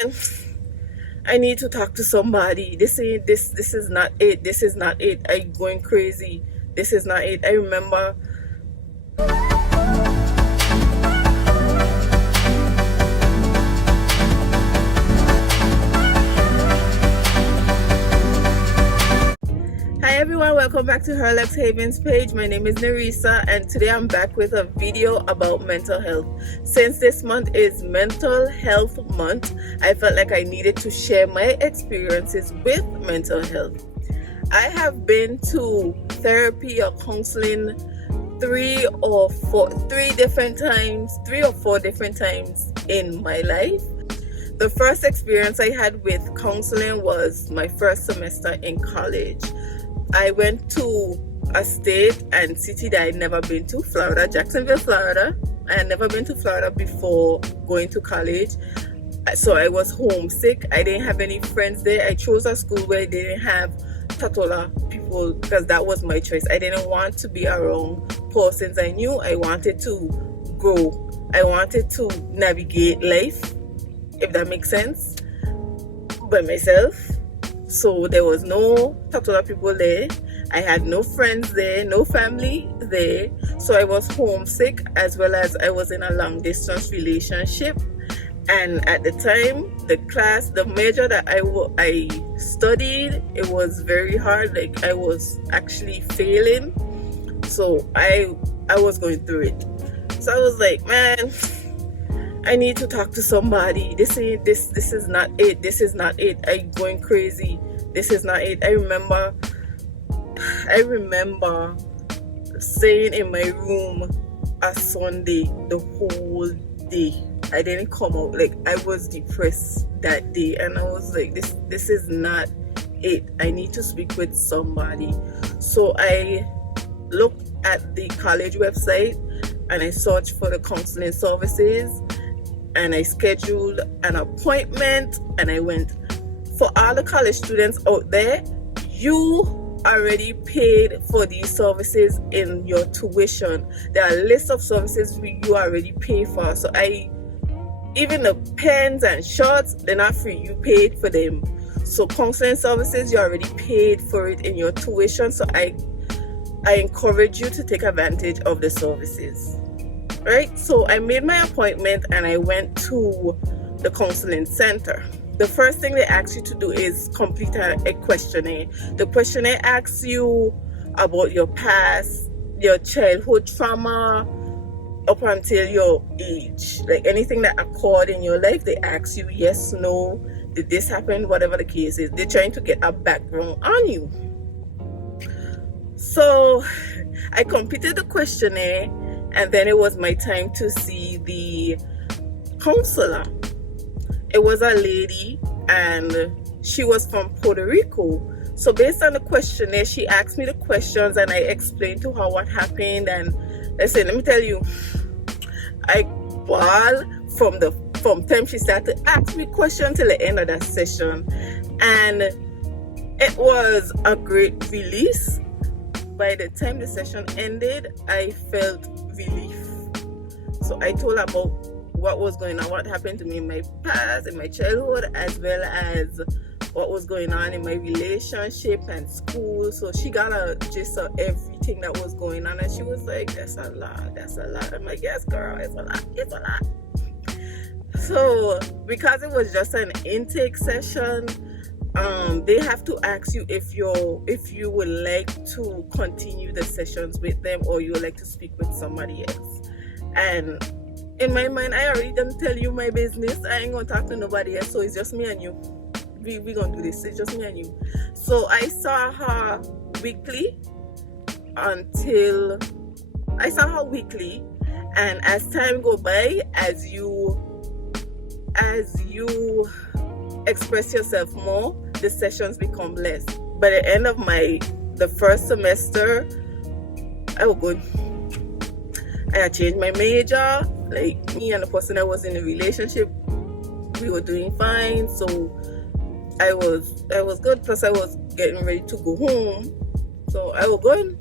I need to talk to somebody. This is not it. This is not it. I'm going crazy. This is not it. I remember. Hi everyone, welcome back to Her Lex Havens page. My name is Neressa and today I'm back with a video about mental health. Since this month is mental health month, I felt like I needed to share my experiences with mental health. I have been to therapy or counseling three or four different times in my life. The first experience I had with counseling was my first semester in college. I went to a state and city that I'd never been to, Florida, Jacksonville, Florida. I had never been to Florida before going to college, so I was homesick. I didn't have any friends there. I chose a school where they didn't have Tatola people because that was my choice. I didn't want to be around persons I knew. I wanted to grow. I wanted to navigate life, if that makes sense, by myself. So there was no Tatola people there. I had no friends there, no family there. So I was homesick, as well as I was in a long distance relationship. And at the time, the major that I studied, it was very hard. Like I was actually failing. So I was going through it. So I was like, man, I need to talk to somebody. This is not it. This is not it. I'm going crazy. This is not it. I remember staying in my room a Sunday the whole day. I didn't come out. Like I was depressed that day, and I was like, this is not it. I need to speak with somebody. So I looked at the college website and I searched for the counseling services. And I scheduled an appointment and I went. For all the college students out there, you already paid for these services in your tuition. There are lists of services you already pay for. So even the pens and shirts, they're not free. You paid for them. So counseling services, you already paid for it in your tuition. So I encourage you to take advantage of the services. Right, so I made my appointment and I went to the counseling center. The first thing they ask you to do is complete a questionnaire. The questionnaire asks you about your past, your childhood trauma, up until your age. Like anything that occurred in your life, they ask you yes, no, did this happen, whatever the case is. They're trying to get a background on you. So I completed the questionnaire. And then it was my time to see the counselor. It was a lady and she was from Puerto Rico. So based on the questionnaire, she asked me the questions and I explained to her what happened. And listen, let me tell you, I bawled from time she started to ask me questions till the end of that session. And it was a great release. By the time the session ended, I felt relief. So I told her about what was going on, what happened to me in my past, in my childhood, as well as what was going on in my relationship and school. So she got a gist of everything that was going on, and she was like, that's a lot. I'm like, yes girl, it's a lot. So because it was just an intake session, they have to ask you if you would like to continue the sessions with them or you would like to speak with somebody else. And in my mind, I already done tell you my business. I ain't gonna talk to nobody else, so it's just me and you. We gonna do this. It's just me and you. So I saw her weekly, and as time go by, as you express yourself more, the sessions become less. By the end of the first semester, I was good. I had changed my major. Like me and the person I was in a relationship, we were doing fine. So I was good. Plus I was getting ready to go home. So I was good.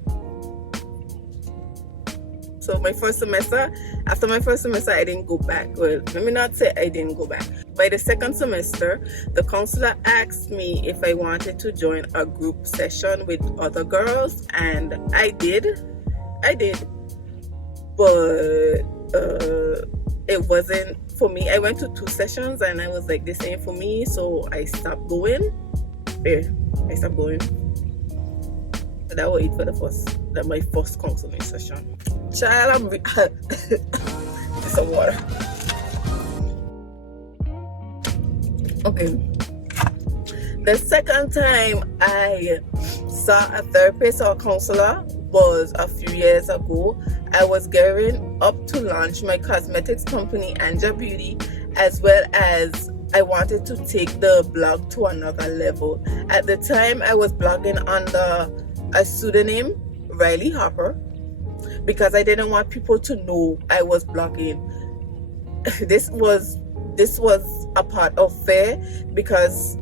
So my first semester, after my first semester, I didn't go back. Well, let me not say I didn't go back. By the second semester, the counselor asked me if I wanted to join a group session with other girls, and I did. But it wasn't for me. I went to 2 sessions and I was like, this ain't for me, so I stopped going. I stopped going. That was it for my first counseling session. Child, just some water. Okay. The second time I saw a therapist or a counselor was a few years ago. I was gearing up to launch my cosmetics company, Anja Beauty, as well as I wanted to take the blog to another level. At the time, I was blogging under a pseudonym, Riley Hopper, because I didn't want people to know I was blogging. This was a part of fear, because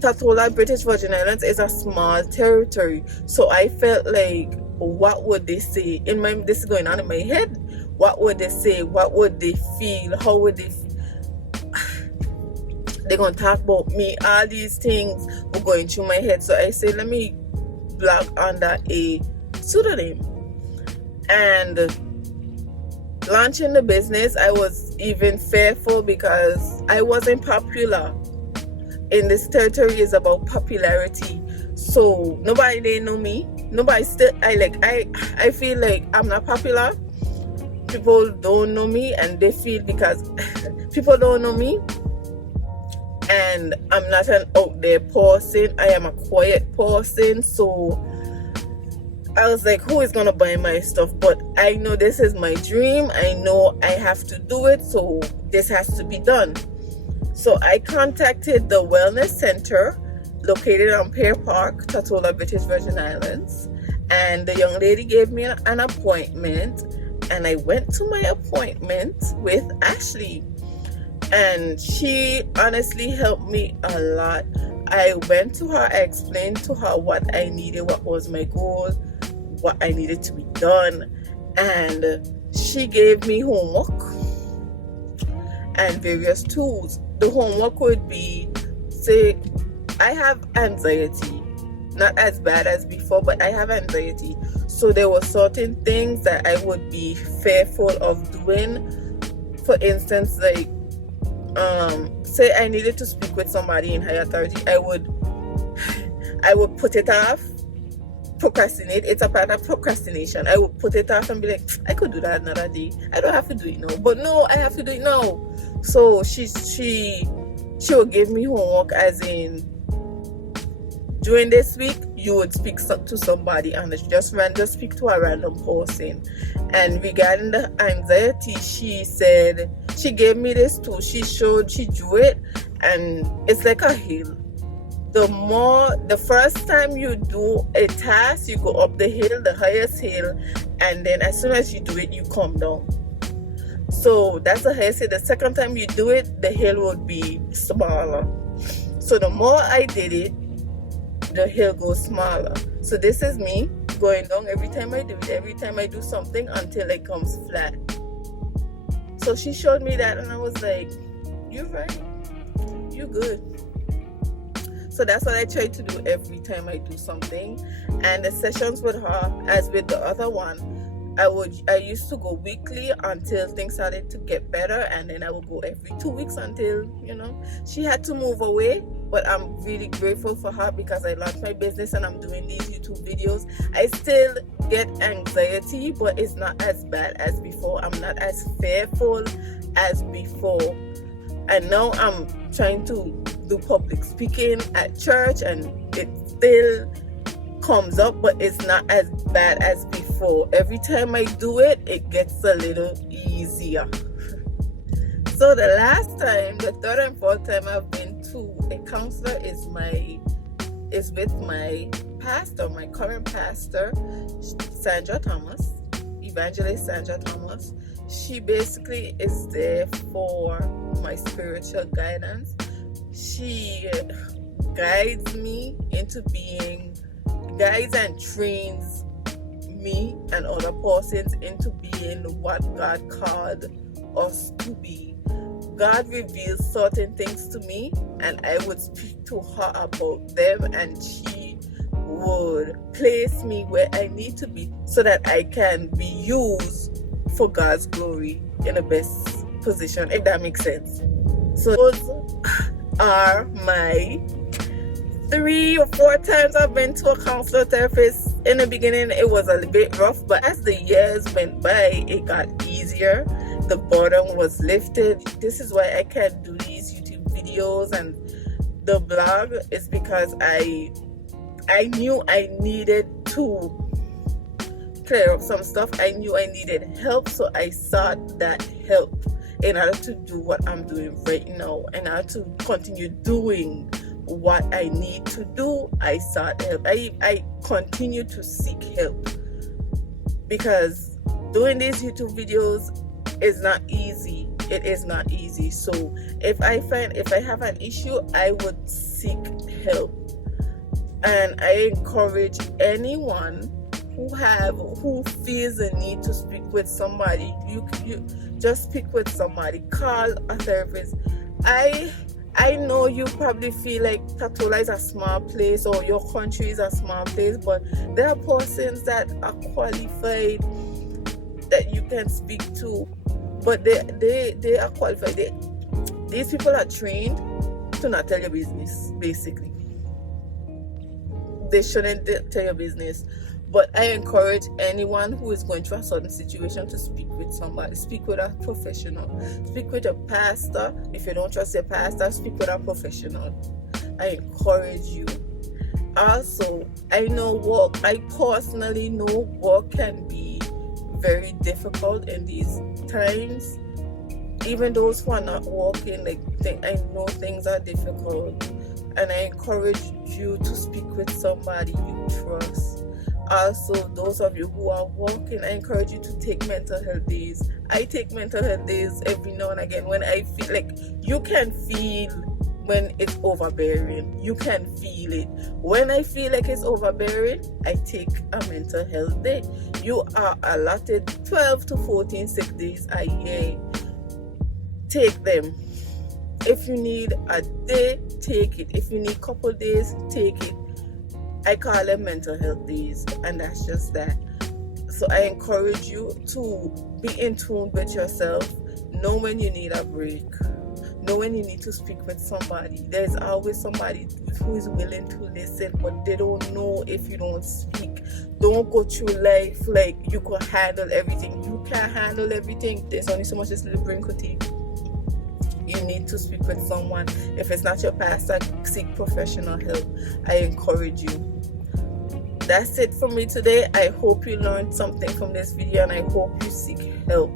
Tatola, British Virgin Islands, is a small territory. So I felt like, what would they say? This is going on in my head. What would they say? What would they feel? How would they they're gonna talk about me? All these things were going through my head. So I said, let me blog under a pseudonym. And launching the business, I was even fearful because I wasn't popular. In this territory is about popularity. So nobody didn't know me. Nobody still, I feel like I'm not popular. People don't know me, and they feel because people don't know me and I'm not an out there person, I am a quiet person. So I was like, who is gonna buy my stuff? But I know this is my dream. I know I have to do it, so this has to be done. So I contacted the wellness center located on Pear Park, Tatola, British Virgin Islands, and the young lady gave me an appointment, and I went to my appointment with Ashley, and she honestly helped me a lot. I went to her, I explained to her what I needed, what was my goal, what I needed to be done, and she gave me homework and various tools. The homework would be, say, I have anxiety, not as bad as before, but I have anxiety. So there were certain things that I would be fearful of doing. For instance, like, say I needed to speak with somebody in higher authority, I would put it off, procrastinate. It's a part of procrastination. I would put it off and be like, I could do that another day. I don't have to do it now. But no, I have to do it now. So she would give me homework, as in, during this week, you would speak to somebody and just speak to a random person. And regarding the anxiety, she said, she gave me this tool. She drew it, and it's like a hill. The first time you do a task, you go up the hill, the highest hill, and then as soon as you do it, you come down. So that's the highest hill. The second time you do it, the hill would be smaller. So the more I did it, the hill goes smaller. So this is me going down every time I do it, every time I do something, until it comes flat. So she showed me that, and I was like, you're right, you're good. So that's what I try to do every time I do something. And the sessions with her, as with the other one, I used to go weekly until things started to get better, and then I would go every 2 weeks until, she had to move away. But I'm really grateful for her, because I launched my business and I'm doing these YouTube videos. I still get anxiety, but it's not as bad as before. I'm not as fearful as before. And now I'm trying to do public speaking at church, and it still comes up, but it's not as bad as before. Every time I do it, it gets a little easier. So the last time, the third and fourth time I've been to a counselor is with my pastor, my current pastor, Sandra Thomas, Evangelist Sandra Thomas. She basically is there for my spiritual guidance. She guides and trains me and other persons into being what God called us to be. God reveals certain things to me, and I would speak to her about them, and she would place me where I need to be so that I can be used for God's glory in the best position, if that makes sense. So those are my 3 or 4 times I've been to a counselor therapist. In the beginning, it was a bit rough, but as the years went by, it got easier. The burden was lifted. This is why I can do these YouTube videos and the blog, is because I knew I needed to clear up some stuff. I knew I needed help, so I sought that help in order to do what I'm doing right now, in order to continue doing what I need to do. I sought help. I continue to seek help, because doing these YouTube videos is not easy. It is not easy. So if I have an issue, I would seek help. And I encourage anyone who feels the need to speak with somebody, you just speak with somebody. Call a therapist. I know you probably feel like Tatola is a small place or your country is a small place, but there are persons that are qualified that you can speak to, but they are qualified. These people are trained to not tell your business, basically. They shouldn't tell your business. But I encourage anyone who is going through a certain situation to speak with somebody. Speak with a professional. Speak with a pastor. If you don't trust your pastor, speak with a professional. I encourage you. Also, I personally know work can be very difficult in these times. Even those who are not working, I know things are difficult. And I encourage you to speak with somebody you trust. Also, those of you who are working, I encourage you to take mental health days. I take mental health days every now and again when I feel like, you can feel when it's overbearing. You can feel it. When I feel like it's overbearing, I take a mental health day. You are allotted 12 to 14 sick days a year. Take them. If you need a day, take it. If you need a couple days, take it. I call them mental health days, and that's just that. So I encourage you to be in tune with yourself. Know when you need a break. Know when you need to speak with somebody. There's always somebody who is willing to listen, but they don't know if you don't speak. Don't go through life like you can handle everything. You can't handle everything. There's only so much this little brain could take. You need to speak with someone. If it's not your pastor, seek professional help. I encourage you. That's it for me today. I hope you learned something from this video, and I hope you seek help.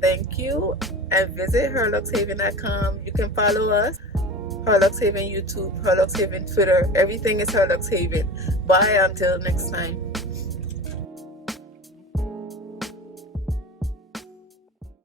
Thank you, and visit herluxhaven.com. You can follow us, Herluxhaven YouTube, Herluxhaven Twitter. Everything is Herluxhaven. Bye until next time.